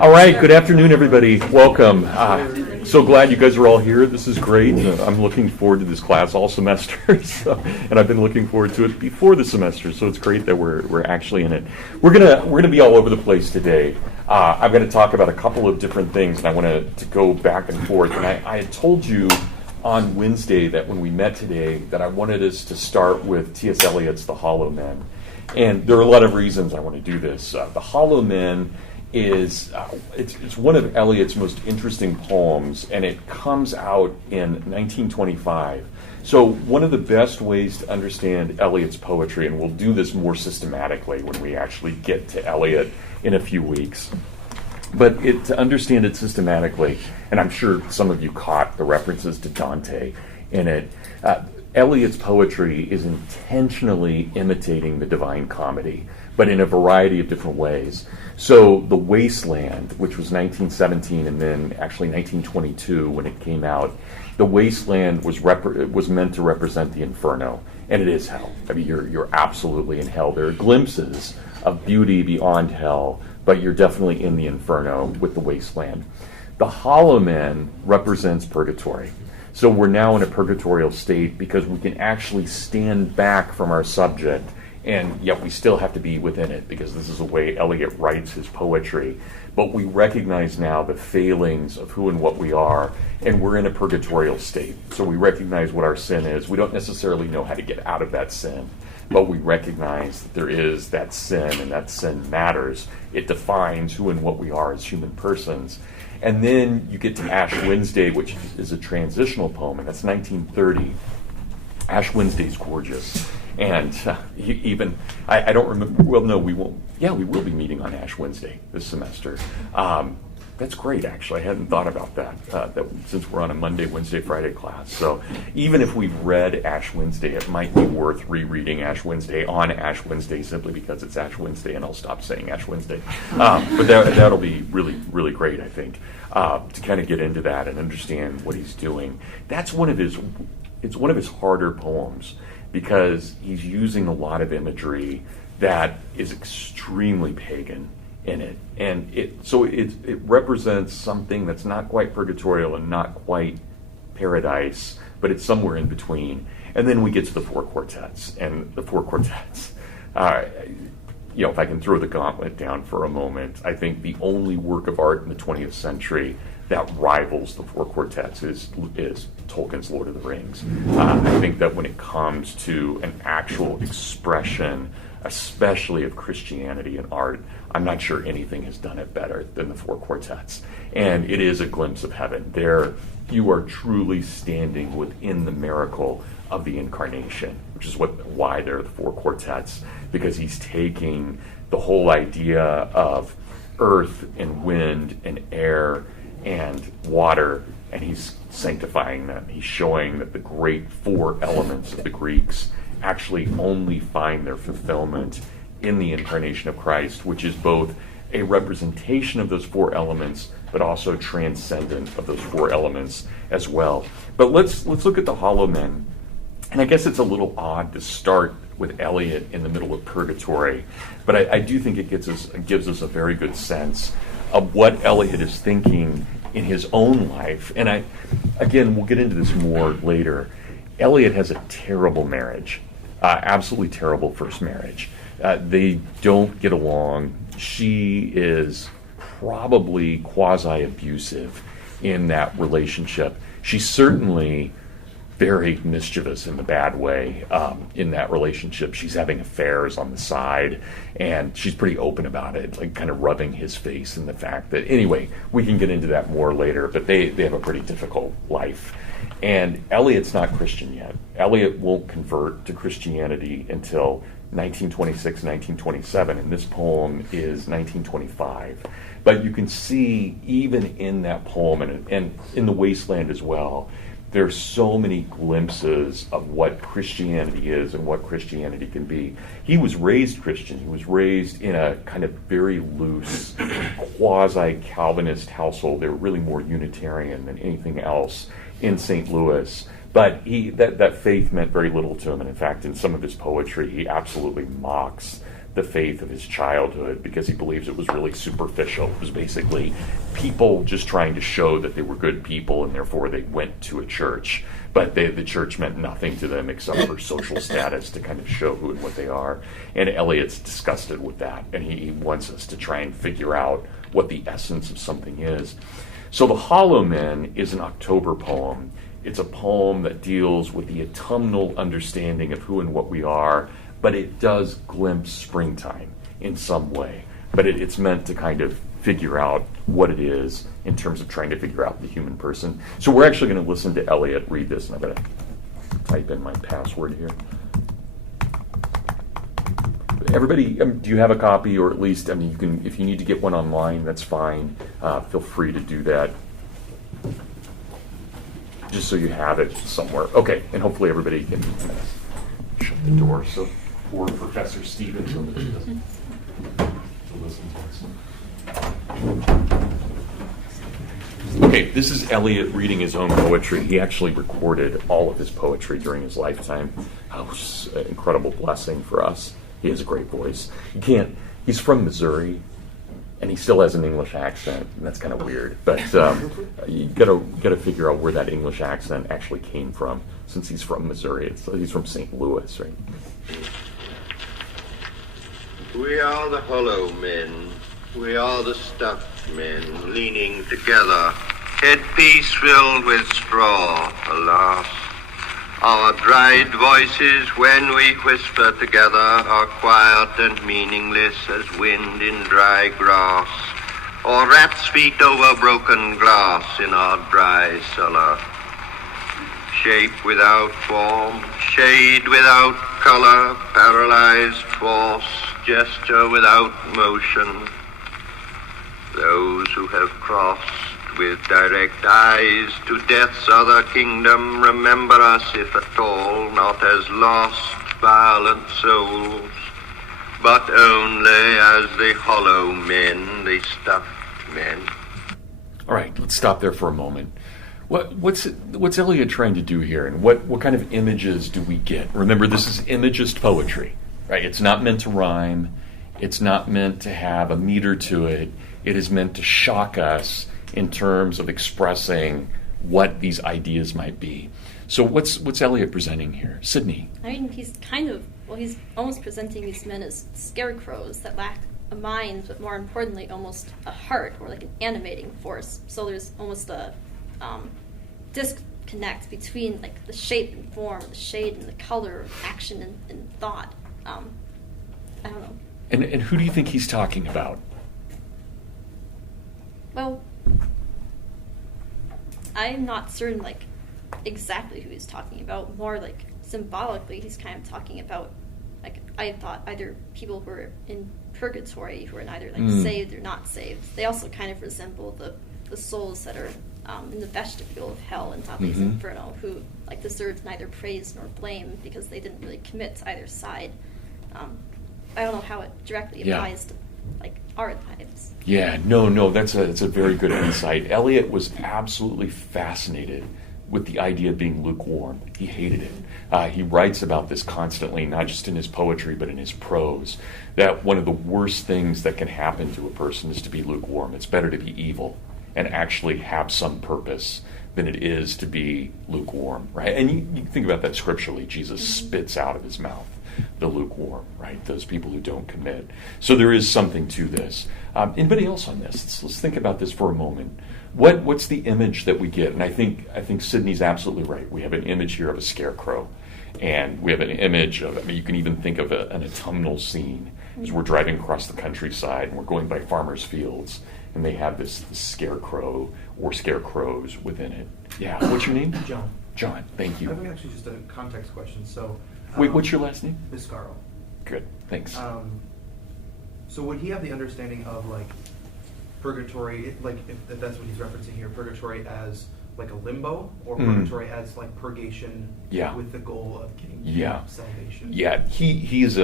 All right, good afternoon, everybody. Welcome. So glad you guys are all here. This is great. I'm looking forward to this class all semester, and I've been looking forward to it before the semester. So it's great that we're actually in it. We're gonna be all over the place today. I'm going to talk about a couple of different things, and I want to go back and forth. And I had told you on Wednesday that when we met today that I wanted us to start with T.S. Eliot's *The Hollow Men*. And there are a lot of reasons I want to do this. *The Hollow Men* is it's one of Eliot's most interesting poems, and it comes out in 1925. So one of the best ways to understand Eliot's poetry, and we'll do this more systematically when we actually get to Eliot in a few weeks, but to understand it systematically, and I'm sure some of you caught the references to Dante in it, Eliot's poetry is intentionally imitating the Divine Comedy, but in a variety of different ways. So The Wasteland, which was 1917 and then actually 1922 when it came out, The Wasteland was meant to represent the Inferno, and it is hell. I mean, you're absolutely in hell. There are glimpses of beauty beyond hell, but you're definitely in the Inferno with The Wasteland. The Hollow Men represents purgatory. So we're now in a purgatorial state because we can actually stand back from our subject, and yet we still have to be within it because this is the way Eliot writes his poetry. But we recognize now the failings of who and what we are, and we're in a purgatorial state. So we recognize what our sin is. We don't necessarily know how to get out of that sin, but we recognize that there is that sin, and that sin matters. It defines who and what we are as human persons. And then you get to Ash Wednesday, which is a transitional poem, and that's 1930. Ash Wednesday's gorgeous. And I don't remember, well, no, we won't. Yeah, we will be meeting on Ash Wednesday this semester. That's great, actually. I hadn't thought about that since we're on a Monday, Wednesday, Friday class. So even if we've read Ash Wednesday, it might be worth rereading Ash Wednesday on Ash Wednesday simply because it's Ash Wednesday, and I'll stop saying Ash Wednesday. But that'll be really, really great, I think, to kind of get into that and understand what he's doing. It's one of his harder poems because he's using a lot of imagery that is extremely pagan in it, and it represents something that's not quite purgatorial and not quite paradise, but it's somewhere in between. And then we get to the four quartets, and the four quartets, if I can throw the gauntlet down for a moment, I think the only work of art in the 20th century that rivals the four quartets is Tolkien's Lord of the Rings. I think that when it comes to an actual expression, especially of Christianity in art, I'm not sure anything has done it better than the four quartets. And it is a glimpse of heaven. There, you are truly standing within the miracle of the incarnation, which is why there are the four quartets, because he's taking the whole idea of earth and wind and air and water, and he's sanctifying them. He's showing that the great four elements of the Greeks actually only find their fulfillment in the incarnation of Christ, which is both a representation of those four elements, but also transcendent of those four elements as well. But let's look at the Hollow Men. And I guess it's a little odd to start with Eliot in the middle of purgatory, but I do think it gives us a very good sense of what Eliot is thinking in his own life. And we'll get into this more later. Eliot has a terrible marriage, absolutely terrible first marriage. They don't get along. She is probably quasi-abusive in that relationship. She's certainly very mischievous in the bad way in that relationship. She's having affairs on the side, and she's pretty open about it, like kind of rubbing his face in the fact that, anyway, we can get into that more later, but they have a pretty difficult life. And Eliot's not Christian yet. Eliot won't convert to Christianity until 1926, 1927, and this poem is 1925. But you can see, even in that poem, and in The Wasteland as well, there's so many glimpses of what Christianity is and what Christianity can be. He was raised Christian. He was raised in a kind of very loose, quasi-Calvinist household. They were really more Unitarian than anything else in St. Louis. But that faith meant very little to him. And in fact, in some of his poetry, he absolutely mocks the faith of his childhood because he believes it was really superficial. It was basically people just trying to show that they were good people, and therefore they went to a church. But the church meant nothing to them except for social status to kind of show who and what they are. And Eliot's disgusted with that, and he wants us to try and figure out what the essence of something is. So The Hollow Men is an October poem. It's a poem that deals with the autumnal understanding of who and what we are, but it does glimpse springtime in some way. But it's meant to kind of figure out what it is in terms of trying to figure out the human person. So we're actually going to listen to Eliot read this, and I'm going to type in my password here. Everybody, do you have a copy, or at least, you can, if you need to get one online, that's fine. Feel free to do that, just so you have it somewhere. Okay, and hopefully everybody can shut the door. So, for Professor Stevens, so that he doesn't listen to us. Okay, this is Eliot reading his own poetry. He actually recorded all of his poetry during his lifetime. It was an incredible blessing for us. He has a great voice. He's from Missouri, and he still has an English accent, and that's kind of weird. But you gotta figure out where that English accent actually came from, since he's from Missouri. He's from St. Louis, right? We are the hollow men. We are the stuffed men, leaning together, headpiece filled with straw, alas. Our dried voices, when we whisper together, are quiet and meaningless as wind in dry grass, or rats' feet over broken glass in our dry cellar. Shape without form, shade without color, paralyzed force, gesture without motion. Those who have crossed with direct eyes to death's other kingdom remember us, if at all, not as lost, violent souls, but only as the hollow men, the stuffed men. All right, let's stop there for a moment. What's Eliot trying to do here, and what kind of images do we get? Remember, this is imagist poetry, right? It's not meant to rhyme. It's not meant to have a meter to it. It is meant to shock us in terms of expressing what these ideas might be. So what's Eliot presenting here? Sydney? He's he's almost presenting these men as scarecrows that lack a mind, but more importantly, almost a heart, or like an animating force. So there's almost a disconnect between like the shape and form, the shade and the color, action and thought. I don't know. And who do you think he's talking about? Well, I'm not certain, exactly who he's talking about. More, symbolically, he's kind of talking about, I thought, either people who are in purgatory, who are neither, saved or not saved. They also kind of resemble the souls that are in the vestibule of hell in Dante's Inferno, who, deserve neither praise nor blame because they didn't really commit to either side. I don't know how it directly applies to, our lives. Yeah, no, that's a very good insight. Eliot was absolutely fascinated with the idea of being lukewarm. He hated it. He writes about this constantly, not just in his poetry, but in his prose, that one of the worst things that can happen to a person is to be lukewarm. It's better to be evil and actually have some purpose than it is to be lukewarm, right? And you think about that scripturally. Jesus spits out of his mouth the lukewarm, right? Those people who don't commit. So there is something to this. Anybody else on this? Let's think about this for a moment. What's the image that we get? And I think Sydney's absolutely right. We have an image here of a scarecrow, and we have an image of, you can even think of an autumnal scene as we're driving across the countryside and we're going by farmers' fields, and they have this scarecrow or scarecrows within it. Yeah, what's your name? John, thank you. I think actually just a context question. So, wait, what's your last name? Biscaro. Good, thanks. So would he have the understanding of purgatory, if that's what he's referencing here, purgatory as a limbo, or purgatory as purgation with the goal of getting salvation? Yeah, he is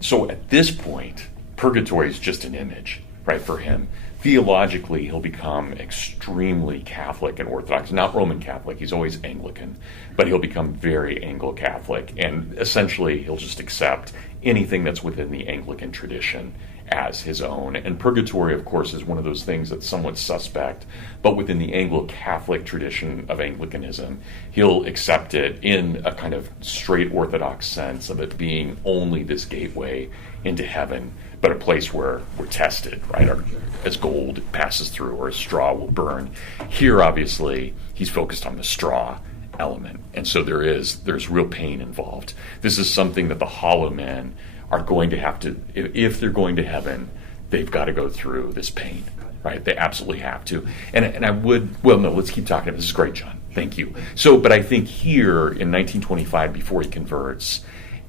so at this point, purgatory is just an image. right, for him. Theologically, he'll become extremely Catholic and Orthodox, not Roman Catholic. He's always Anglican, but he'll become very Anglo-Catholic, and essentially he'll just accept anything that's within the Anglican tradition as his own. And purgatory, of course, is one of those things that's somewhat suspect, but within the Anglo-Catholic tradition of Anglicanism, he'll accept it in a kind of straight Orthodox sense of it being only this gateway into heaven, but a place where we're tested, right? Or as gold passes through, or as straw will burn. Here, obviously, he's focused on the straw element, and so there's real pain involved. This is something that the hollow men are going to have to, if they're going to heaven, they've got to go through this pain, right? They absolutely have to. And I would, well, no, let's keep talking about this. Is great, John. Thank you. So, but I think here in 1925, before he converts,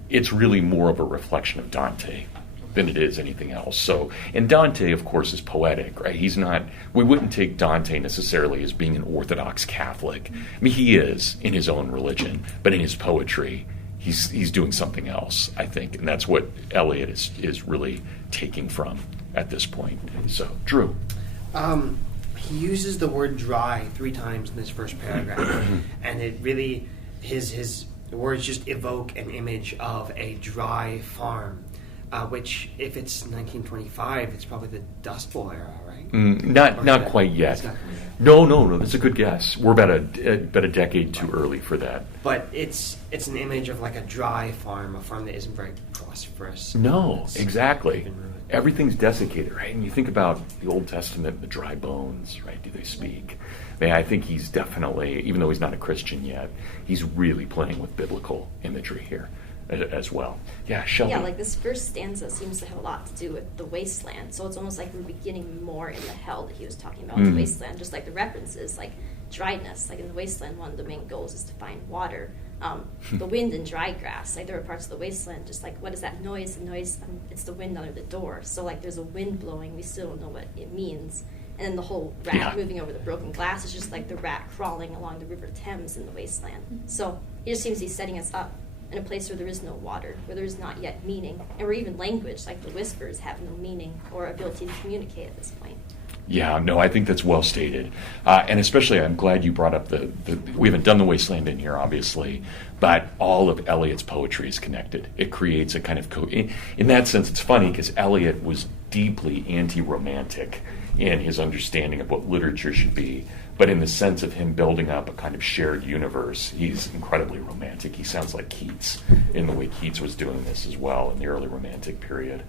it's really more of a reflection of Dante than it is anything else. So, and Dante, of course, is poetic, right? He's not, we wouldn't take Dante necessarily as being an Orthodox Catholic. I mean, he is in his own religion, but in his poetry, he's doing something else, I think, and that's what Eliot is really taking from at this point. So, Drew. He uses the word dry 3 times in this first paragraph, and it really, his words just evoke an image of a dry farm, which, if it's 1925, it's probably the Dust Bowl era, right? Not quite yet. No, that's a good guess. We're about a decade too early for that. But it's an image of like a dry farm, a farm that isn't very prosperous. No, exactly. Everything's desiccated, right? And you think about the Old Testament, the dry bones, right? Do they speak? I think he's definitely, even though he's not a Christian yet, he's really playing with biblical imagery here as well. Yeah, Shelby. Yeah, like this first stanza seems to have a lot to do with the wasteland. So it's almost like we're beginning more in the hell that he was talking about, the wasteland, just like the references, like dryness. Like in the wasteland, one of the main goals is to find water. The wind and dry grass, like there are parts of the wasteland, just like, what is that noise? The noise, it's the wind under the door. So like there's a wind blowing, we still don't know what it means. And then the whole rat moving over the broken glass is just like the rat crawling along the River Thames in the wasteland. So it just seems he's setting us up in a place where there is no water, where there is not yet meaning, and where even language, like the whispers, have no meaning or ability to communicate at this point. Yeah, no, I think that's well stated. And especially, I'm glad you brought up we haven't done the wasteland in here, obviously, but all of Eliot's poetry is connected. It creates a kind of, in that sense, it's funny because Eliot was deeply anti-romantic in his understanding of what literature should be. But in the sense of him building up a kind of shared universe, he's incredibly romantic. He sounds like Keats in the way Keats was doing this as well in the early Romantic period.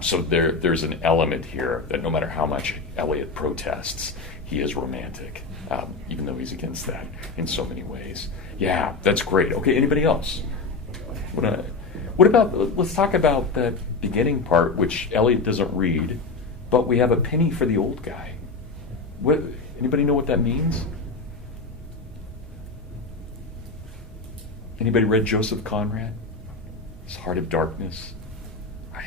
So there's an element here that no matter how much Eliot protests, he is romantic, even though he's against that in so many ways. Yeah, that's great. Okay, anybody else? What about, let's talk about that beginning part, which Eliot doesn't read, but we have a penny for the old guy. What? Anybody know what that means? Anybody read Joseph Conrad? His Heart of Darkness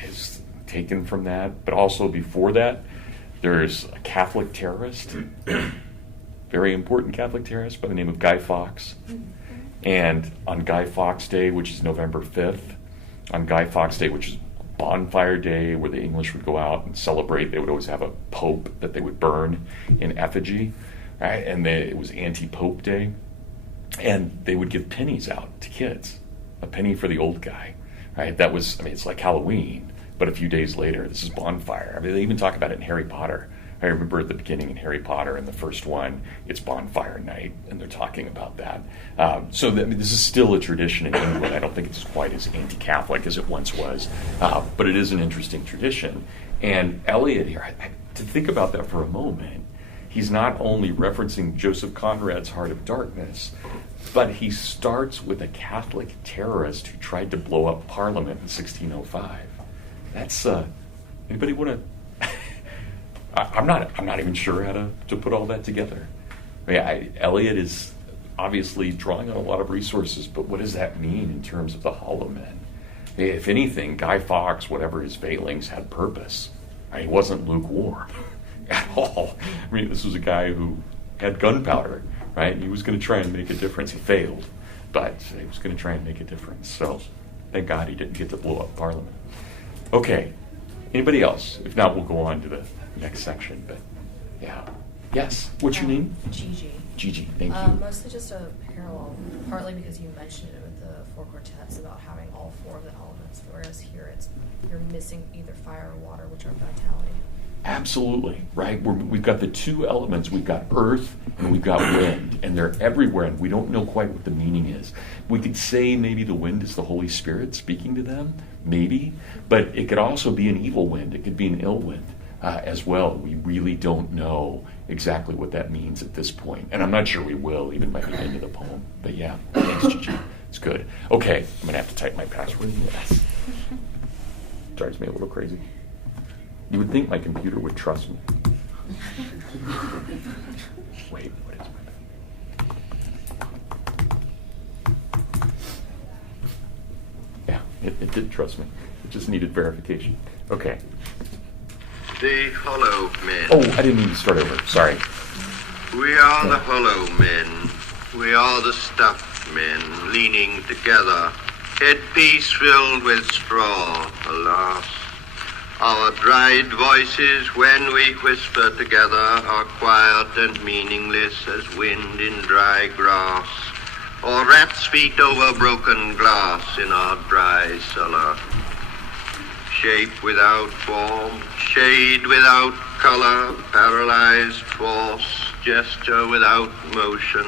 is taken from that. But also before that, there's a Catholic terrorist, very important Catholic terrorist by the name of Guy Fawkes. And on Guy Fawkes Day, which is November 5th, on Guy Fawkes Day, which is Bonfire Day, where the English would go out and celebrate, they would always have a pope that they would burn in effigy, right? And it was anti-pope day, and they would give pennies out to kids, a penny for the old guy, right? That was, it's like Halloween, but a few days later, this is Bonfire. They even talk about it in Harry Potter. I remember at the beginning in Harry Potter, in the first one, it's Bonfire Night, and they're talking about that. So this is still a tradition in England. I don't think it's quite as anti-Catholic as it once was, but it is an interesting tradition. And Eliot here, to think about that for a moment, he's not only referencing Joseph Conrad's Heart of Darkness, but he starts with a Catholic terrorist who tried to blow up Parliament in 1605. That's, anybody want to... I'm not even sure how to put all that together. Eliot is obviously drawing on a lot of resources, but what does that mean in terms of the hollow men? If anything, Guy Fawkes, whatever his failings, had purpose. He wasn't lukewarm at all. This was a guy who had gunpowder, right? He was going to try and make a difference. He failed, but he was going to try and make a difference. So thank God he didn't get to blow up Parliament. Okay. Anybody else? If not, we'll go on to the next section. But yeah, yes. What's your name? Gigi. Gigi. Thank you. Mostly just a parallel, partly because you mentioned it with the four quartets about having all four of the elements, whereas here you're missing either fire or water, which are vitality. Absolutely, right? We've got the two elements. We've got earth and we've got wind, and they're everywhere, and we don't know quite what the meaning is. We could say maybe the wind is the Holy Spirit speaking to them, maybe, but it could also be an evil wind. It could be an ill wind as well. We really don't know exactly what that means at this point, and I'm not sure we will, even by the end of the poem. But yeah, thanks, Gigi. It's good. Okay, I'm going to have to type my password. Yes. Drives me a little crazy. You would think my computer would trust me. Wait, what is my... Yeah, it did trust me. It just needed verification. Okay. The hollow men. Oh, I didn't mean to start over. Sorry. We are the hollow men. We are the stuffed men, leaning together, headpiece filled with straw, alas. Our dried voices, when we whisper together, are quiet and meaningless as wind in dry grass, or rats' feet over broken glass in our dry cellar. Shape without form, shade without color, paralyzed force, gesture without motion.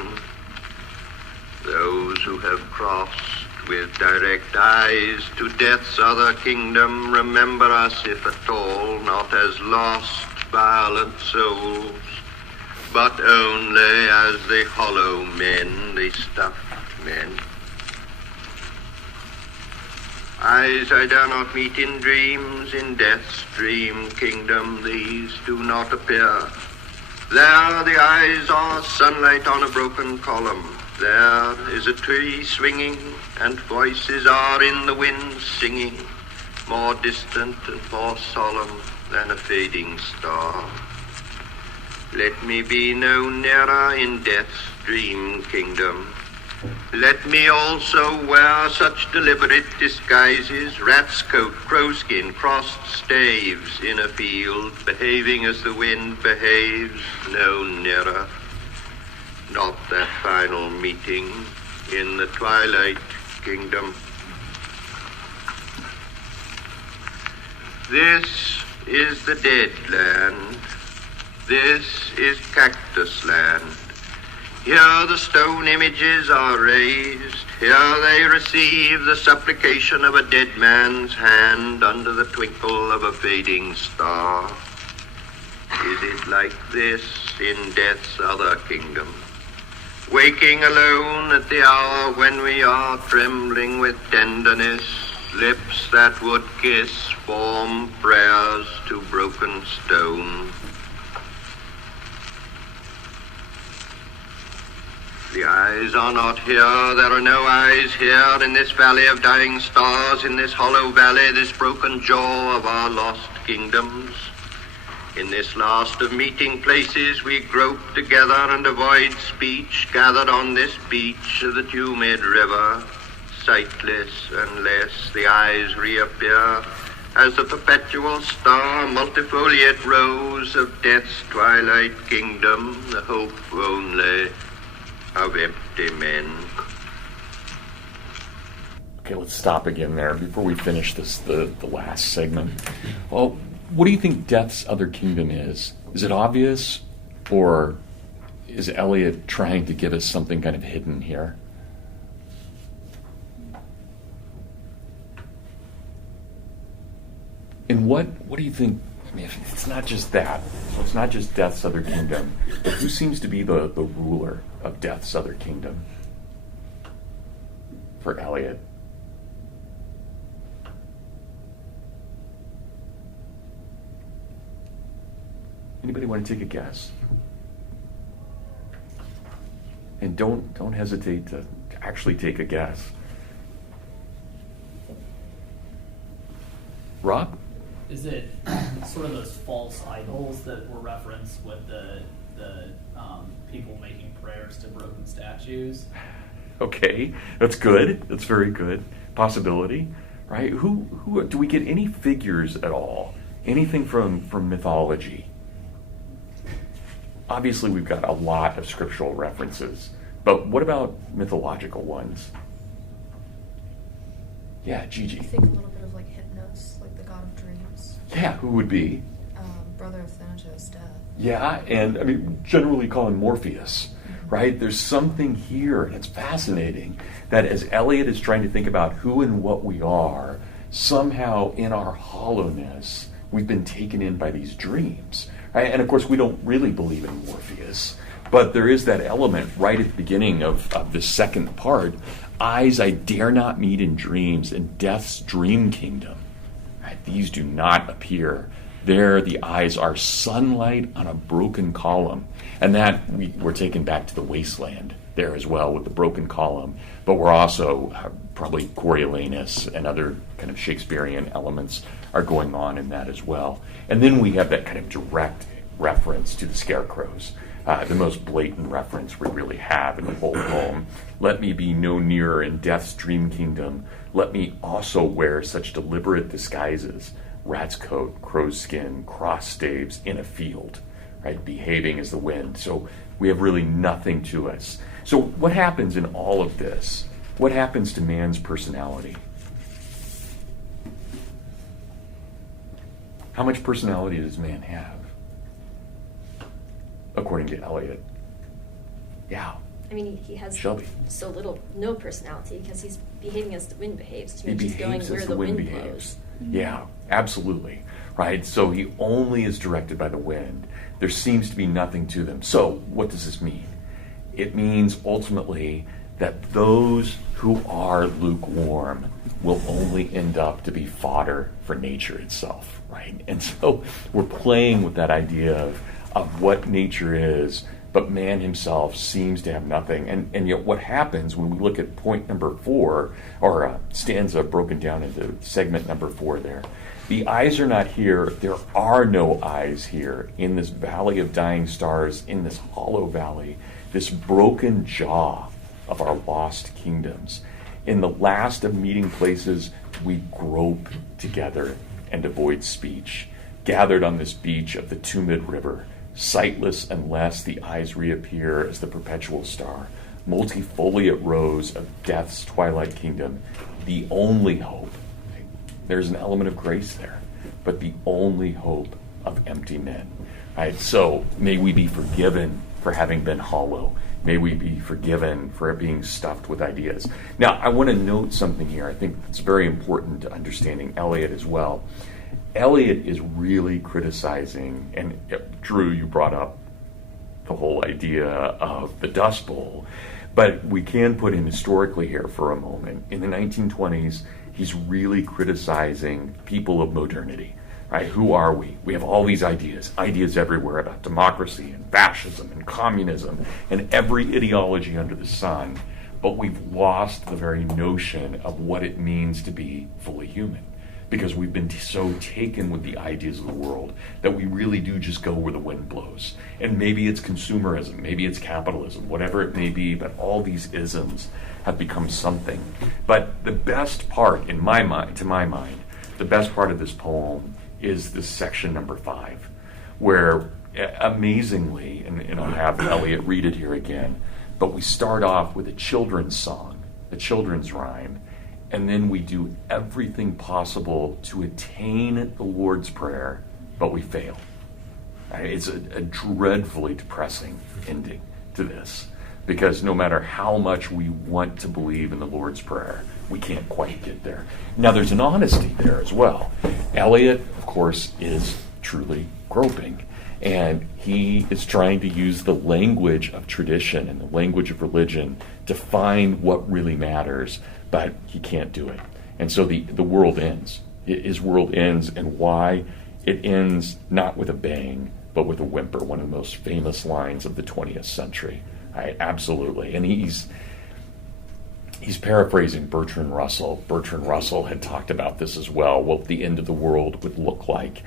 Those who have crossed with direct eyes to death's other kingdom, remember us, if at all, not as lost, violent souls, but only as the hollow men, the stuffed men. Eyes I dare not meet in dreams, in death's dream kingdom, these do not appear. There the eyes are sunlight on a broken column. There is a tree swinging, and voices are in the wind singing, more distant and more solemn than a fading star. Let me be no nearer in death's dream kingdom. Let me also wear such deliberate disguises, rat's coat, crowskin, crossed staves in a field, behaving as the wind behaves, no nearer. Not that final meeting in the twilight kingdom. This is the dead land. This is cactus land. Here the stone images are raised. Here they receive the supplication of a dead man's hand under the twinkle of a fading star. Is it like this in death's other kingdom? Waking alone at the hour when we are trembling with tenderness, lips that would kiss form prayers to broken stone. The eyes are not here, there are no eyes here in this valley of dying stars, in this hollow valley, this broken jaw of our lost kingdoms. In this last of meeting places we grope together and avoid speech, gathered on this beach of the humid river, sightless unless the eyes reappear as the perpetual star, multifoliate rose of death's twilight kingdom, the hope only of empty men. Okay, let's stop again there before we finish this, the last segment. Well, what do you think death's other kingdom is? Is it obvious, or is Eliot trying to give us something kind of hidden here? And what do you think? I mean, it's not just that. It's not just death's other kingdom. But who seems to be the ruler of death's other kingdom for Eliot? Anybody want to take a guess? And don't hesitate to actually take a guess. Rob? Is it sort of those false idols that were referenced with the people making prayers to broken statues? Okay, that's good. That's very good. Possibility, right? Who do we get any figures at all? Anything from mythology obviously we've got a lot of scriptural references, but what about mythological ones? Yeah, Gigi. I think a little bit of like Hypnos, like the god of dreams. Yeah, who would be? Brother of Thanatos' death. Yeah, and I mean, generally call him Morpheus, right? There's something here, and it's fascinating, that as Eliot is trying to think about who and what we are, somehow in our hollowness, we've been taken in by these dreams. Right? And of course, we don't really believe in Morpheus, but there is that element right at the beginning of the second part, eyes I dare not meet in dreams, in death's dream kingdom. Right? These do not appear. There, the eyes are sunlight on a broken column. And that we're taken back to the wasteland there as well with the broken column. But we're also probably Coriolanus and other kind of Shakespearean elements are going on in that as well. And then we have that kind of direct reference to the scarecrows, the most blatant reference we really have in the whole poem. Let me be no nearer in death's dream kingdom. Let me also wear such deliberate disguises. Rat's coat, crow's skin, cross staves in a field, right? Behaving as the wind. So we have really nothing to us. So what happens in all of this? What happens to man's personality? How much personality does man have? According to Eliot. Yeah. I mean, he has Shelby. no personality because he's behaving as the wind behaves. He He's going behaves where as the the wind blows. behaves. Yeah, absolutely. Right? So he only is directed by the wind. There seems to be nothing to them. So what does this mean? It means ultimately that those who are lukewarm will only end up to be fodder for nature itself, right? And so we're playing with that idea of what nature is, but man himself seems to have nothing. And yet what happens when we look at point number 4, or stanza broken down into segment number 4 there, the eyes are not here, there are no eyes here in this valley of dying stars, in this hollow valley, this broken jaw of our lost kingdoms. In the last of meeting places, we grope together and avoid speech, gathered on this beach of the Tumid River, sightless unless the eyes reappear as the perpetual star, multifoliate rose of death's twilight kingdom, the only hope. There's an element of grace there, but the only hope of empty men. Right? So may we be forgiven for having been hollow. May we be forgiven for being stuffed with ideas. Now, I want to note something here. I think it's very important to understanding Eliot as well. Eliot is really criticizing, and Drew, you brought up the whole idea of the Dust Bowl, but we can put him historically here for a moment. In the 1920s, he's really criticizing people of modernity. Right? Who are we? We have all these ideas everywhere about democracy and fascism and communism and every ideology under the sun, but we've lost the very notion of what it means to be fully human, because we've been so taken with the ideas of the world that we really do just go where the wind blows. And maybe it's consumerism, maybe it's capitalism, whatever it may be, but all these isms have become something. But the best part, in my mind, to my mind, the best part of this poem is this section number 5, where amazingly, and I'll have Eliot read it here again, but we start off with a children's song, a children's rhyme, and then we do everything possible to attain the Lord's Prayer, but we fail. It's a dreadfully depressing ending to this, because no matter how much we want to believe in the Lord's Prayer, we can't quite get there. Now, there's an honesty there as well. Eliot, of course, is truly groping, and he is trying to use the language of tradition and the language of religion to find what really matters, but he can't do it. And so the world ends. His world ends, and why? It ends not with a bang, but with a whimper, one of the most famous lines of the 20th century. Absolutely. And he's paraphrasing Bertrand Russell. Bertrand Russell had talked about this as well, what the end of the world would look like.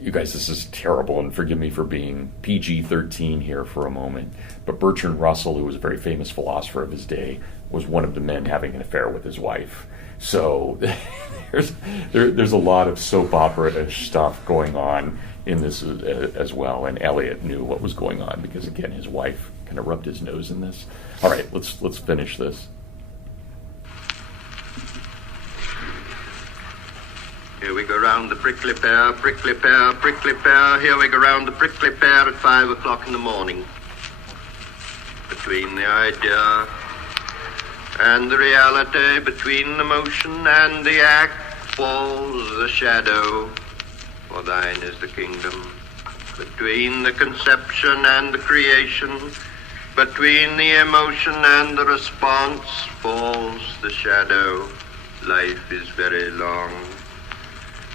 You guys, this is terrible, and forgive me for being PG-13 here for a moment, but Bertrand Russell, who was a very famous philosopher of his day, was one of the men having an affair with his wife. So there's a lot of soap opera-ish stuff going on in this as well. And Eliot knew what was going on because, again, his wife kind of rubbed his nose in this. All right, let's finish this. Here we go round the prickly pear, prickly pear, prickly pear. Here we go round the prickly pear at 5 o'clock in the morning. Between the idea and the reality, between the motion and the act, falls the shadow, for thine is the kingdom. Between the conception and the creation, between the emotion and the response, falls the shadow. Life is very long.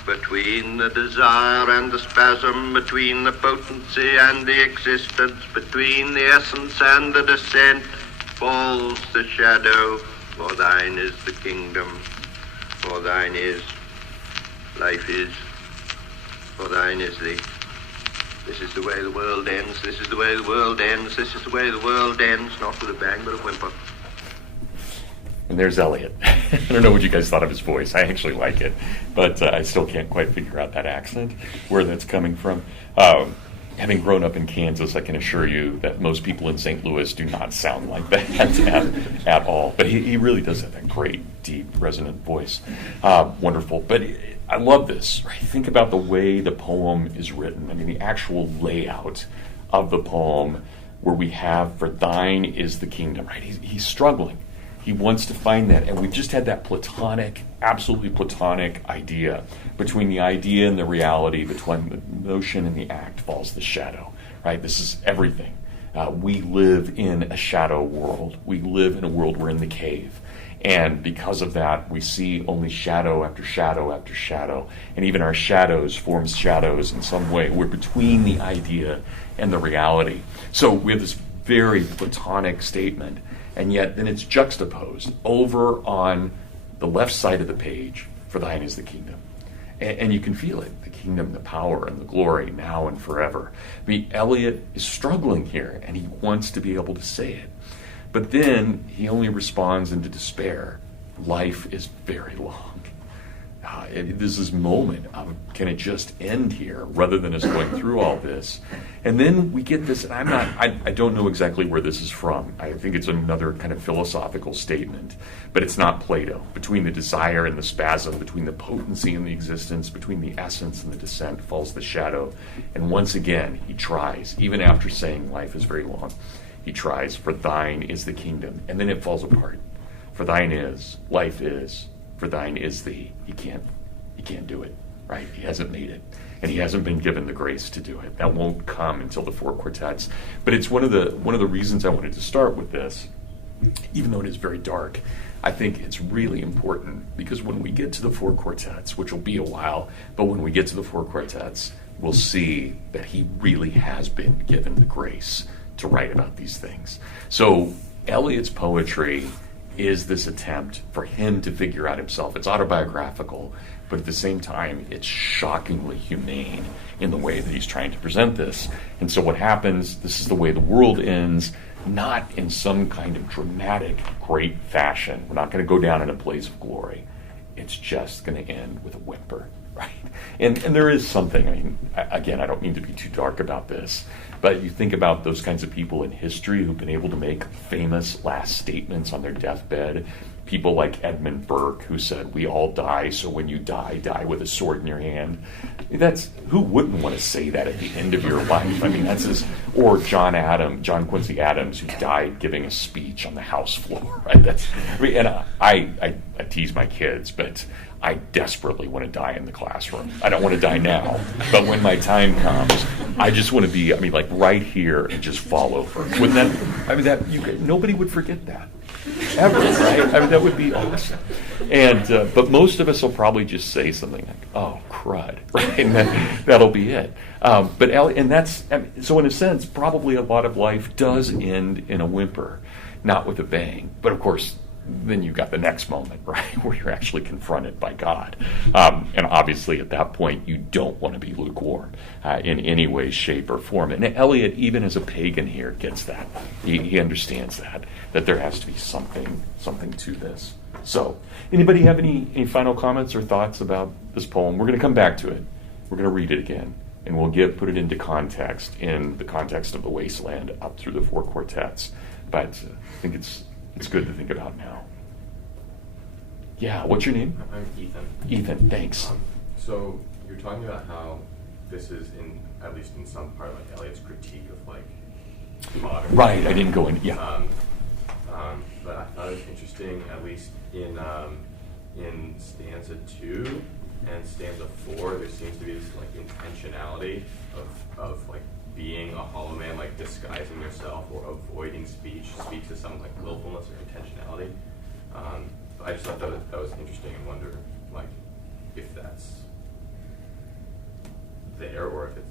Between the desire and the spasm, between the potency and the existence, between the essence and the descent, falls the shadow, for thine is the kingdom, for thine is, life is, for thine is the, this is the way the world ends, this is the way the world ends, this is the way the world ends, not with a bang but a whimper. And there's Eliot. I don't know what you guys thought of his voice. I actually like it, but I still can't quite figure out that accent, where that's coming from. Having grown up in Kansas, I can assure you that most people in St. Louis do not sound like that at all. But he really does have that great, deep, resonant voice. Wonderful. But I love this. Right? Think about the way the poem is written. I mean, the actual layout of the poem, where we have, for thine is the kingdom. Right? He's struggling. He wants to find that, and we've just had that platonic, absolutely platonic idea. Between the idea and the reality, between the notion and the act, falls the shadow, right? This is everything. We live in a shadow world. We live in a world, we're in the cave. And because of that, we see only shadow after shadow after shadow. And even our shadows form shadows in some way. We're between the idea and the reality. So we have this very platonic statement. And yet then it's juxtaposed over on the left side of the page, for thine is the kingdom. And you can feel it, the kingdom, the power, and the glory, now and forever. I mean, Eliot is struggling here, and he wants to be able to say it. But then he only responds into despair. Life is very long. There's this moment of, can it just end here, rather than us going through all this? And then we get this, and I don't know exactly where this is from. I think it's another kind of philosophical statement, but it's not Plato. Between the desire and the spasm, between the potency and the existence, between the essence and the descent, falls the shadow. And once again, he tries, even after saying life is very long, he tries, for thine is the kingdom. And then it falls apart. For thine is, life is, for thine is thee. He can't do it, right? He hasn't made it. And he hasn't been given the grace to do it. That won't come until the four quartets. But it's one of the reasons I wanted to start with this, even though it is very dark. I think it's really important, because when we get to the four quartets, which will be a while, but when we get to the four quartets, we'll see that he really has been given the grace to write about these things. So Eliot's poetry is this attempt for him to figure out himself. It's autobiographical, but at the same time, it's shockingly humane in the way that he's trying to present this. And so what happens, this is the way the world ends, not in some kind of dramatic, great fashion. We're not going to go down in a blaze of glory. It's just going to end with a whimper, right? And there is something, I mean, again, I don't mean to be too dark about this, but you think about those kinds of people in history who've been able to make famous last statements on their deathbed. People like Edmund Burke, who said, "We all die, so when you die, die with a sword in your hand." Who wouldn't want to say that at the end of your life? I mean, or John Quincy Adams, who died giving a speech on the House floor, right? I tease my kids, but I desperately want to die in the classroom. I don't want to die now, but when my time comes, I just want to be, like right here and just fall over. Nobody would forget that, ever, right? That would be awesome. And but most of us will probably just say something like, "Oh, crud," right? And that'll be it. So in a sense, probably a lot of life does end in a whimper, not with a bang. But of course, then you've got the next moment, right, where you're actually confronted by God. And obviously at that point, you don't want to be lukewarm in any way, shape, or form. And Eliot, even as a pagan here, gets that. He understands that there has to be something to this. So, anybody have any final comments or thoughts about this poem? We're going to come back to it. We're going to read it again. and we'll put it into context in the context of the wasteland up through the four quartets. But I think it's good to think about now. Yeah, what's your name? I'm Ethan. Ethan, thanks. So you're talking about how this is, at least in some part, like Eliot's critique of like modern. Right, I didn't go in. Yeah. But I thought it was interesting, at least in stanza 2 and stanza 4, there seems to be this like intentionality of like being a hollow man, like disguising yourself or avoiding speech speaks to some like willfulness or intentionality. I just thought that was interesting and wonder like if that's there or if it's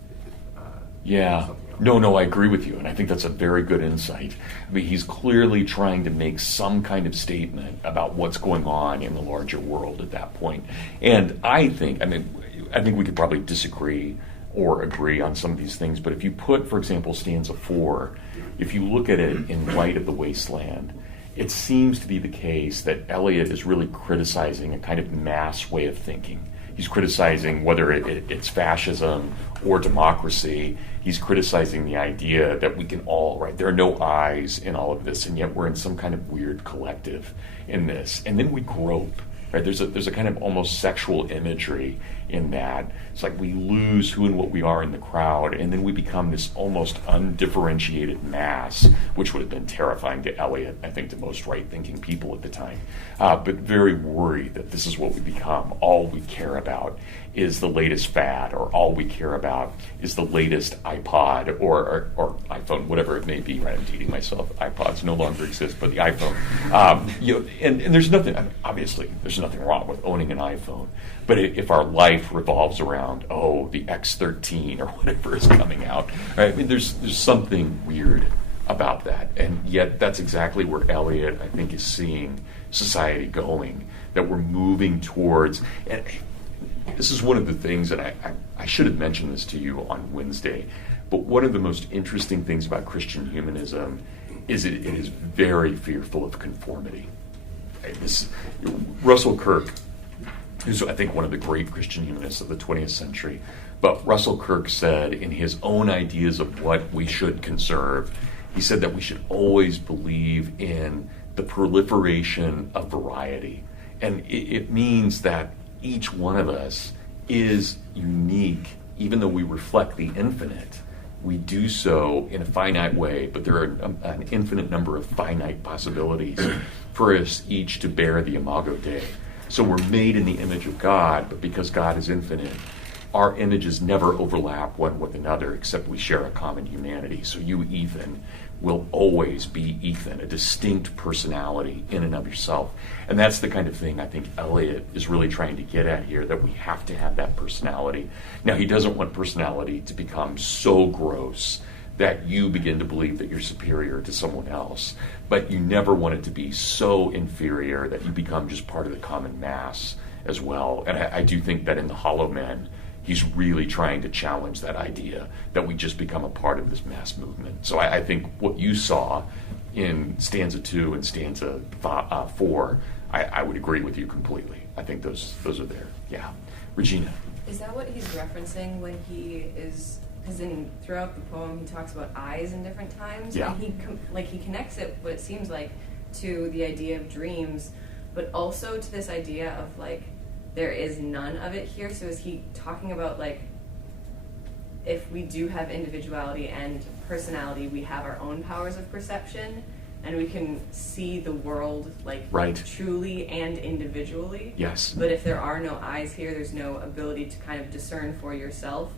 yeah. something else. No, I agree with you, and I think that's a very good insight. I mean, he's clearly trying to make some kind of statement about what's going on in the larger world at that point. And I think we could probably disagree or agree on some of these things, but if you put, for example, stanza 4, if you look at it in light of the wasteland, it seems to be the case that Eliot is really criticizing a kind of mass way of thinking. He's criticizing whether it's fascism or democracy. He's criticizing the idea that we can all, right, there are no I's in all of this, and yet we're in some kind of weird collective in this. And then we grope, right? There's a kind of almost sexual imagery in that. It's like we lose who and what we are in the crowd, and then we become this almost undifferentiated mass, which would have been terrifying to Eliot, I think, to most right-thinking people at the time. But very worried that this is what we become. All we care about is the latest fad, or all we care about is the latest iPod or iPhone, whatever it may be. Right? I'm dating myself. iPods no longer exist, but the iPhone. And there's nothing. Obviously, there's nothing wrong with owning an iPhone. But if our life revolves around the X13 or whatever is coming out, right? I mean, there's something weird about that, and yet that's exactly where Eliot, I think, is seeing society going. That we're moving towards. And this is one of the things that I should have mentioned this to you on Wednesday, but one of the most interesting things about Christian humanism is it is very fearful of conformity. Russell Kirk, who's I think one of the great Christian humanists of the 20th century, but Russell Kirk said in his own ideas of what we should conserve, he said that we should always believe in the proliferation of variety. And it means that each one of us is unique, even though we reflect the infinite. We do so in a finite way, but there are an infinite number of finite possibilities for us each to bear the imago Dei. So we're made in the image of God, but because God is infinite, our images never overlap one with another, except we share a common humanity. So you, Ethan, will always be Ethan, a distinct personality in and of yourself. And that's the kind of thing I think Eliot is really trying to get at here, that we have to have that personality. Now, he doesn't want personality to become so gross that you begin to believe that you're superior to someone else, but you never want it to be so inferior that you become just part of the common mass as well. And I do think that in the Hollow Men, he's really trying to challenge that idea that we just become a part of this mass movement. So I think what you saw in stanza 2 and stanza 4, I would agree with you completely. I think those are there. Yeah. Regina. Is that what he's referencing when he is, because throughout the poem he talks about eyes in different times, yeah. And he connects it, what it seems like, to the idea of dreams, but also to this idea of like, there is none of it here. So is he talking about like, if we do have individuality and personality, we have our own powers of perception, and we can see the world like right. truly and individually. Yes. But if there are no eyes here, there's no ability to kind of discern for yourself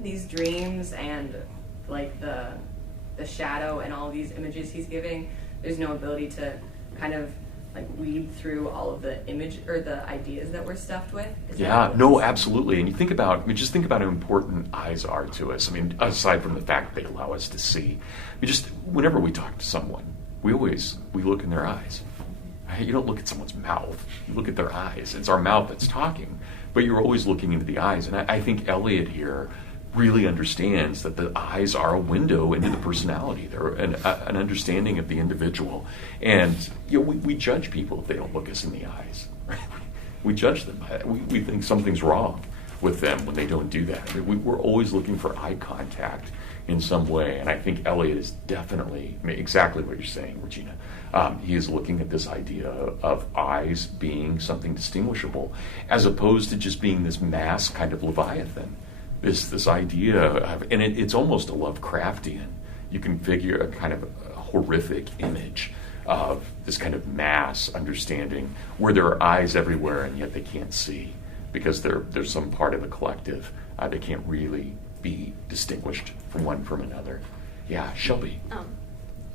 these dreams and like the shadow and all these images he's giving. There's no ability to kind of like weed through all of the image or the ideas that we're stuffed with. No, absolutely. And you think about, just think about how important eyes are to us. I mean, aside from the fact that they allow us to see, whenever we talk to someone, we look in their eyes. You don't look at someone's mouth. You look at their eyes. It's our mouth that's talking, but you're always looking into the eyes. And I think Eliot here really understands that the eyes are a window into the personality. They're an understanding of the individual. And we judge people if they don't look us in the eyes. Right? We judge them. We think something's wrong. with them when they don't do that. I mean, we're always looking for eye contact in some way, and I think Eliot is definitely exactly what you're saying, Regina. He is looking at this idea of eyes being something distinguishable, as opposed to just being this mass kind of Leviathan. This idea of, and it's almost a Lovecraftian. You can figure a kind of a horrific image of this kind of mass understanding where there are eyes everywhere and yet they can't see because there's some part of the collective. They can't really be distinguished from one from another. Yeah, Shelby.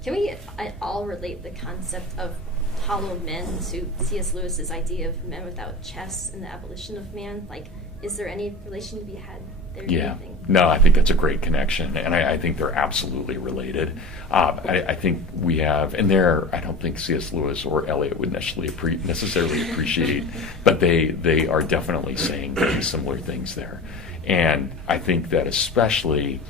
Can we all relate the concept of hollow men to C.S. Lewis's idea of men without chests and the abolition of man? Like, is there any relation to be had there? Yeah. No, I think that's a great connection, and I think they're absolutely related. I think we have, and I don't think C.S. Lewis or Eliot would necessarily appreciate, but they are definitely saying very similar things there. And I think that especially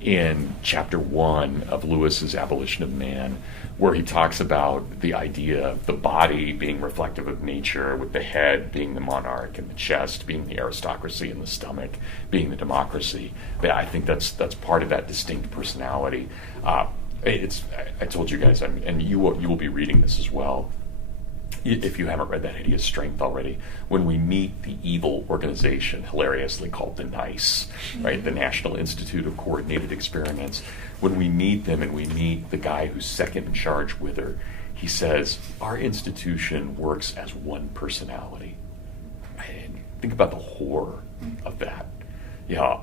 in chapter 1 of Lewis's Abolition of Man, where he talks about the idea of the body being reflective of nature, with the head being the monarch and the chest being the aristocracy and the stomach being the democracy. But I think that's part of that distinct personality. I told you guys, and you will be reading this as well, if you haven't read That Hideous Strength already, when we meet the evil organization, hilariously called the NICE, right, the National Institute of Coordinated Experiments, when we meet them and we meet the guy who's second in charge with her, he says, our institution works as one personality. And think about the horror of that. Yeah,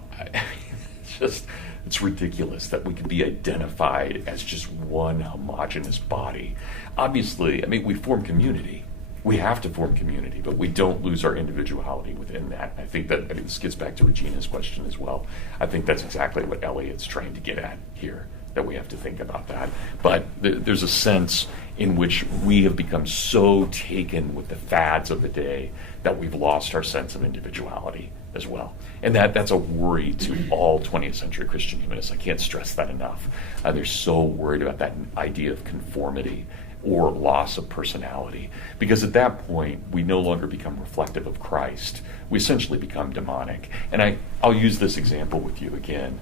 it's ridiculous that we could be identified as just one homogeneous body. Obviously, I mean, we form community. We have to form community, but we don't lose our individuality within that. I think this gets back to Regina's question as well. I think that's exactly what Eliot's trying to get at here, that we have to think about that. But there's a sense in which we have become so taken with the fads of the day that we've lost our sense of individuality as well. And that's a worry to all 20th century Christian humanists. I can't stress that enough. They're so worried about that idea of conformity or loss of personality, because at that point we no longer become reflective of Christ. We essentially become demonic. And I'll use this example with you again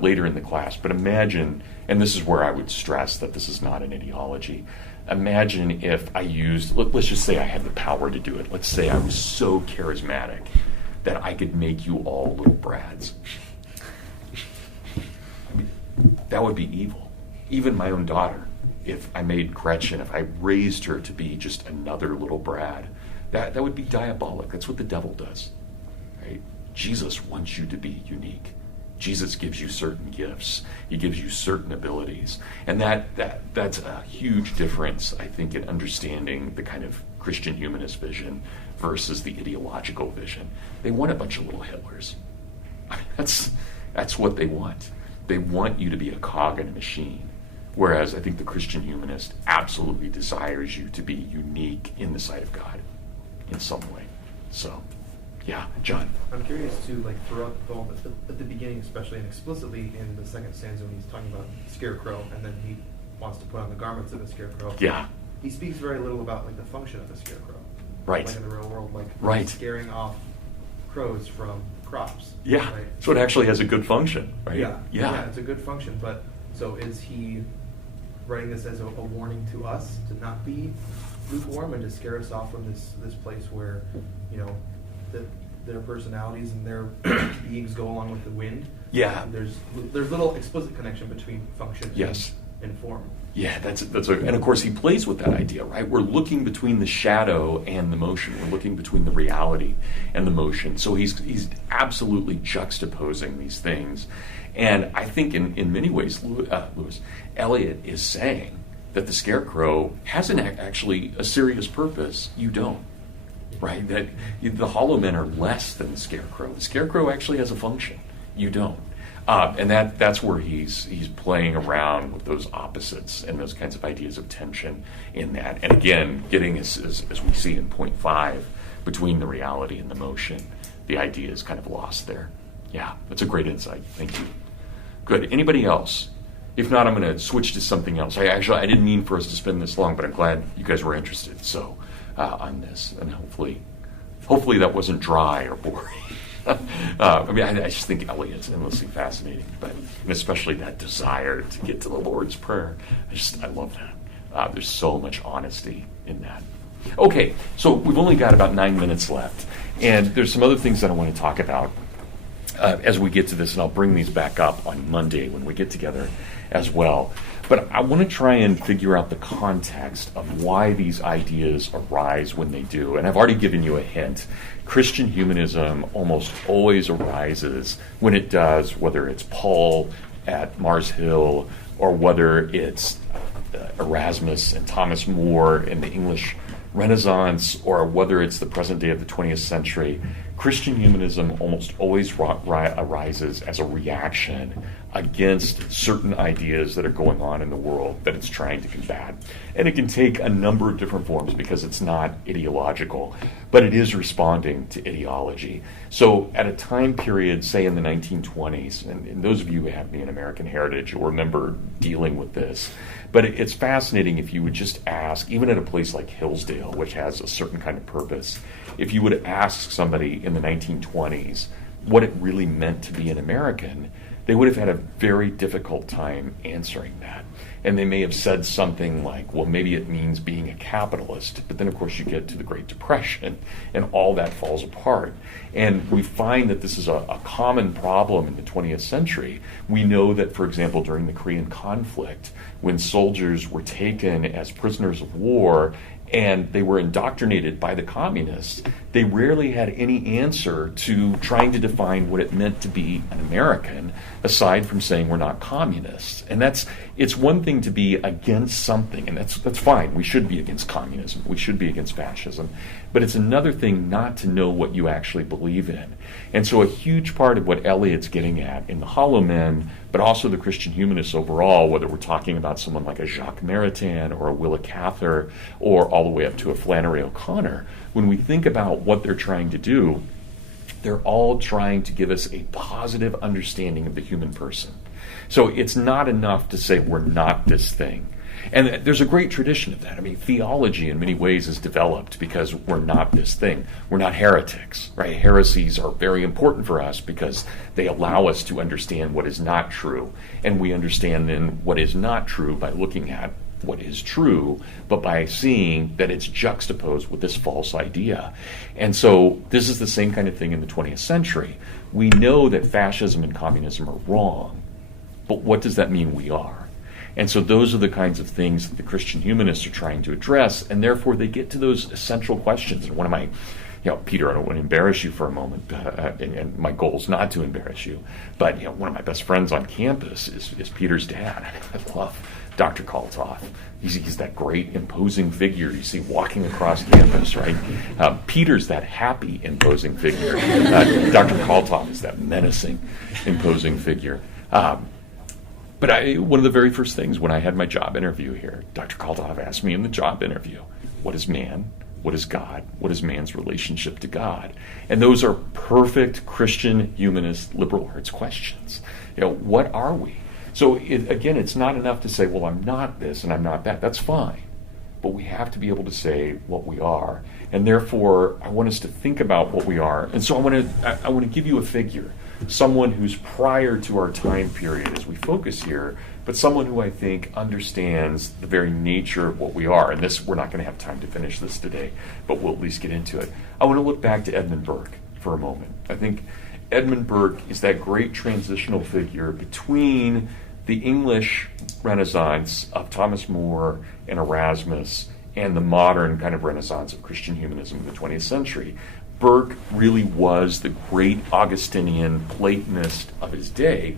later in the class, but imagine, and this is where I would stress that this is not an ideology, imagine if I used, let's just say I had the power to do it. Let's say I was so charismatic that I could make you all little Brads. I mean, that would be evil. Even my own daughter, if I made Gretchen, if I raised her to be just another little Brad, that would be diabolic. That's what the devil does, right? Jesus wants you to be unique. Jesus gives you certain gifts. He gives you certain abilities. And that's a huge difference, I think, in understanding the kind of Christian humanist vision versus the ideological vision. They want a bunch of little Hitlers. I mean, that's what they want. They want you to be a cog in a machine. Whereas I think the Christian humanist absolutely desires you to be unique in the sight of God in some way. So, yeah, John. I'm curious too, like throughout the poem, at the beginning especially, and explicitly in the second stanza when he's talking about scarecrow, and then he wants to put on the garments of a scarecrow. Yeah. He speaks very little about like the function of a scarecrow. Right. Like in the real world, like right. scaring off crows from crops. Yeah. Right? So it actually has a good function, right? Yeah, it's a good function. But so is he writing this as a warning to us to not be lukewarm and to scare us off from this place where, you know, their personalities and their beings go along with the wind? Yeah. And there's little explicit connection between function yes. and form. Yeah, and of course he plays with that idea, right? We're looking between the shadow and the motion. We're looking between the reality and the motion. So he's absolutely juxtaposing these things. And I think in many ways, Eliot is saying that the scarecrow has actually a serious purpose. You don't, right? That the hollow men are less than the scarecrow. The scarecrow actually has a function. You don't. And that's where he's playing around with those opposites and those kinds of ideas of tension in that. And again, getting as we see in point 5, between the reality and the motion, the idea is kind of lost there. Yeah, that's a great insight. Thank you. Good. Anybody else? If not, I'm going to switch to something else. I didn't mean for us to spend this long, but I'm glad you guys were interested. So on this, and hopefully that wasn't dry or boring. I just think Eliot's endlessly fascinating, and especially that desire to get to the Lord's Prayer. I love that. There's so much honesty in that. Okay, so we've only got about 9 minutes left, and there's some other things that I want to talk about as we get to this, and I'll bring these back up on Monday when we get together as well. But I want to try and figure out the context of why these ideas arise when they do. And I've already given you a hint. Christian humanism almost always arises when it does, whether it's Paul at Mars Hill or whether it's Erasmus and Thomas More in the English Renaissance, or whether it's the present day of the 20th century. Christian humanism almost always arises as a reaction against certain ideas that are going on in the world that it's trying to combat. And it can take a number of different forms because it's not ideological, but it is responding to ideology. So at a time period, say in the 1920s, and those of you who have me in American heritage will remember dealing with this, but it's fascinating if you would just ask, even at a place like Hillsdale, which has a certain kind of purpose, if you would ask somebody in the 1920s what it really meant to be an American, they would have had a very difficult time answering that. And they may have said something like, well, maybe it means being a capitalist, but then of course you get to the Great Depression and all that falls apart. And we find that this is a common problem in the 20th century. We know that, for example, during the Korean conflict, when soldiers were taken as prisoners of war and they were indoctrinated by the communists, they rarely had any answer to trying to define what it meant to be an American, aside from saying we're not communists. And it's one thing to be against something, and that's fine. We should be against communism. We should be against fascism. But it's another thing not to know what you actually believe in. And so a huge part of what Eliot's getting at in the Hollow Men, but also the Christian humanists overall, whether we're talking about someone like a Jacques Maritain or a Willa Cather or all the way up to a Flannery O'Connor, when we think about what they're trying to do, they're all trying to give us a positive understanding of the human person. So it's not enough to say we're not this thing. And there's a great tradition of that. I mean, theology in many ways is developed because we're not this thing. We're not heretics, right? Heresies are very important for us because they allow us to understand what is not true. And we understand then what is not true by looking at what is true, but by seeing that it's juxtaposed with this false idea. And so this is the same kind of thing in the 20th century. We know that fascism and communism are wrong, but what does that mean we are? And so those are the kinds of things that the Christian humanists are trying to address, and therefore they get to those essential questions. And one of my, Peter, I don't want to embarrass you for a moment, and my goal is not to embarrass you, but one of my best friends on campus is Peter's dad. I love Dr. Kaltoff. He's that great, imposing figure you see walking across campus, right? Peter's that happy, imposing figure. Dr. Kaltoff is that menacing, imposing figure. But one of the very first things when I had my job interview here, Dr. Kaltoff asked me in the job interview, what is man? What is God? What is man's relationship to God? And those are perfect Christian, humanist, liberal arts questions. What are we? So again, it's not enough to say, well, I'm not this and I'm not that. That's fine. But we have to be able to say what we are. And therefore, I want us to think about what we are. And so I want to give you a figure, someone who's prior to our time period as we focus here, but someone who I think understands the very nature of what we are. And this, we're not going to have time to finish this today, but we'll at least get into it. I want to look back to Edmund Burke for a moment. I think Edmund Burke is that great transitional figure between the English Renaissance of Thomas More and Erasmus and the modern kind of Renaissance of Christian humanism in the 20th century. Burke really was the great Augustinian Platonist of his day.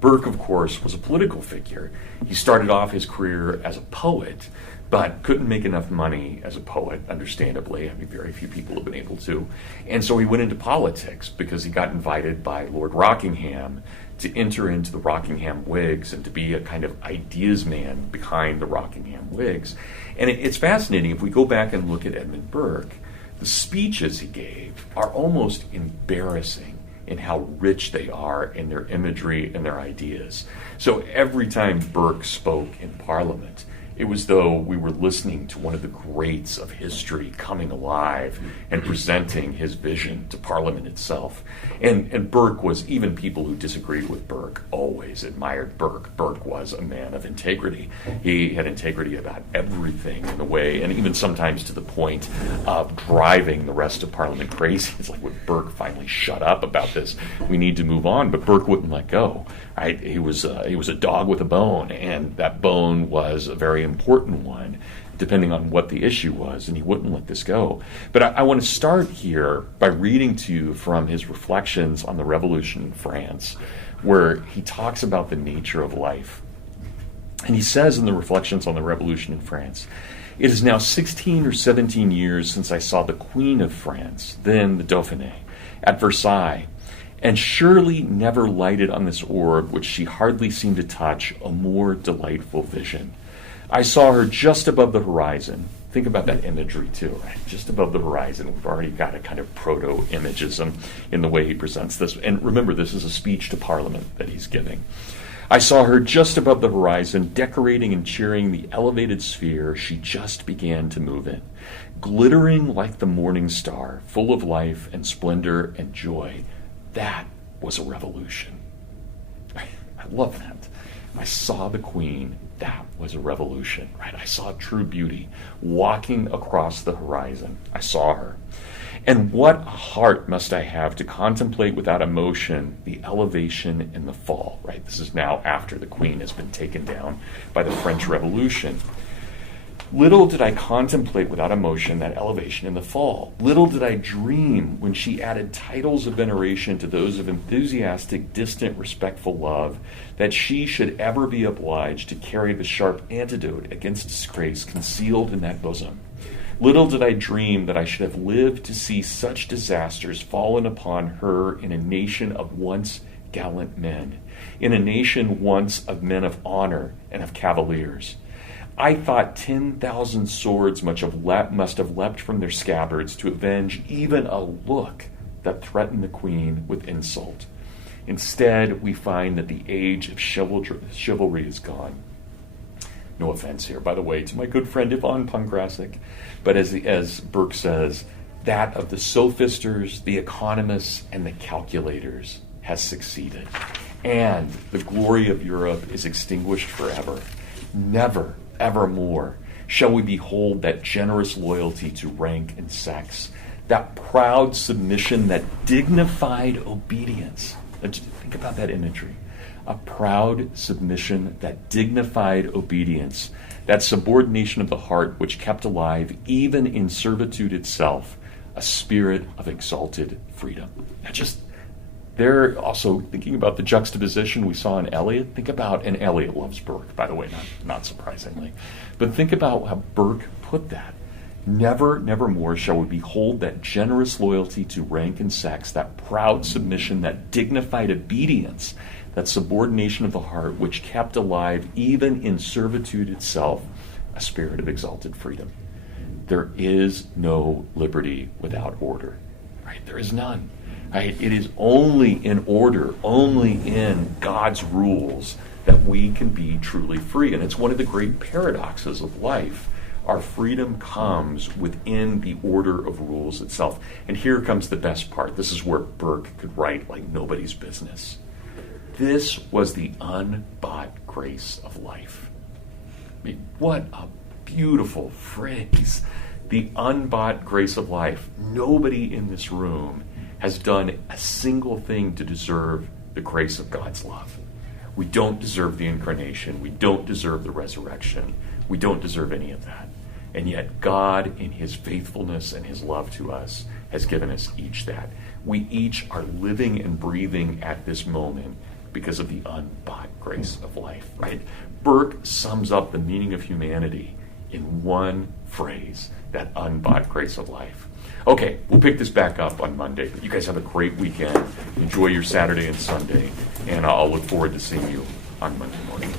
Burke, of course, was a political figure. He started off his career as a poet, but couldn't make enough money as a poet, understandably. I mean, very few people have been able to. And so he went into politics because he got invited by Lord Rockingham to enter into the Rockingham Whigs and to be a kind of ideas man behind the Rockingham Whigs. And it's fascinating, if we go back and look at Edmund Burke, the speeches he gave are almost embarrassing in how rich they are in their imagery and their ideas. So every time Burke spoke in Parliament, It was though we were listening to one of the greats of history coming alive and presenting his vision to Parliament itself. And Burke was, even people who disagreed with Burke always admired Burke. Burke was a man of integrity. He had integrity about everything in the way, and even sometimes to the point of driving the rest of Parliament crazy. It's like, would Burke finally shut up about this? We need to move on. But Burke wouldn't let go. Right? He was a dog with a bone, and that bone was a very important one, depending on what the issue was, and he wouldn't let this go. But I want to start here by reading to you from his reflections on the Revolution in France, where he talks about the nature of life. And he says in the reflections on the Revolution in France, "It is now 16 or 17 years since I saw the Queen of France, then the Dauphinée, at Versailles, and surely never lighted on this orb, which she hardly seemed to touch, a more delightful vision. I saw her just above the horizon." Think about that imagery too, right? Just above the horizon. We've already got a kind of proto-imagism in the way he presents this. And remember, this is a speech to Parliament that he's giving. "I saw her just above the horizon, decorating and cheering the elevated sphere she just began to move in, glittering like the morning star, full of life and splendor and joy. That was a revolution." I love that. I saw the Queen. That was a revolution, right? I saw true beauty walking across the horizon. I saw her. And what a heart must I have to contemplate without emotion the elevation and the fall, right? This is now after the Queen has been taken down by the French Revolution. Little did I contemplate without emotion that elevation and the fall. Little did I dream when she added titles of veneration to those of enthusiastic, distant, respectful love, that she should ever be obliged to carry the sharp antidote against disgrace concealed in that bosom. Little did I dream that I should have lived to see such disasters fallen upon her in a nation of once gallant men, in a nation once of men of honor and of cavaliers. I thought 10,000 swords must have leapt from their scabbards to avenge even a look that threatened the Queen with insult. Instead, we find that the age of chivalry is gone. No offense here, by the way, to my good friend Ivan Pongrasic, but as Burke says, that of the sophisters, the economists, and the calculators has succeeded. And the glory of Europe is extinguished forever. Never, evermore, shall we behold that generous loyalty to rank and sex, that proud submission, that dignified obedience. Think about that imagery. A proud submission, that dignified obedience, that subordination of the heart which kept alive, even in servitude itself, a spirit of exalted freedom. They're also thinking about the juxtaposition we saw in Eliot. Think about, and Eliot loves Burke, by the way, not surprisingly. But think about how Burke put that. Never, nevermore shall we behold that generous loyalty to rank and sex, that proud submission, that dignified obedience, that subordination of the heart which kept alive, even in servitude itself, a spirit of exalted freedom. There is no liberty without order, right? There is none. Right? It is only in order, only in God's rules that we can be truly free. And it's one of the great paradoxes of life. Our freedom comes within the order of rules itself. And here comes the best part. This is where Burke could write like nobody's business. This was the unbought grace of life. I mean, what a beautiful phrase. The unbought grace of life. Nobody in this room has done a single thing to deserve the grace of God's love. We don't deserve the incarnation. We don't deserve the resurrection. We don't deserve any of that. And yet God, in his faithfulness and his love to us, has given us each that. We each are living and breathing at this moment because of the unbought grace of life, right? Burke sums up the meaning of humanity in one phrase, that unbought grace of life. Okay, we'll pick this back up on Monday. But you guys have a great weekend. Enjoy your Saturday and Sunday. And I'll look forward to seeing you on Monday morning.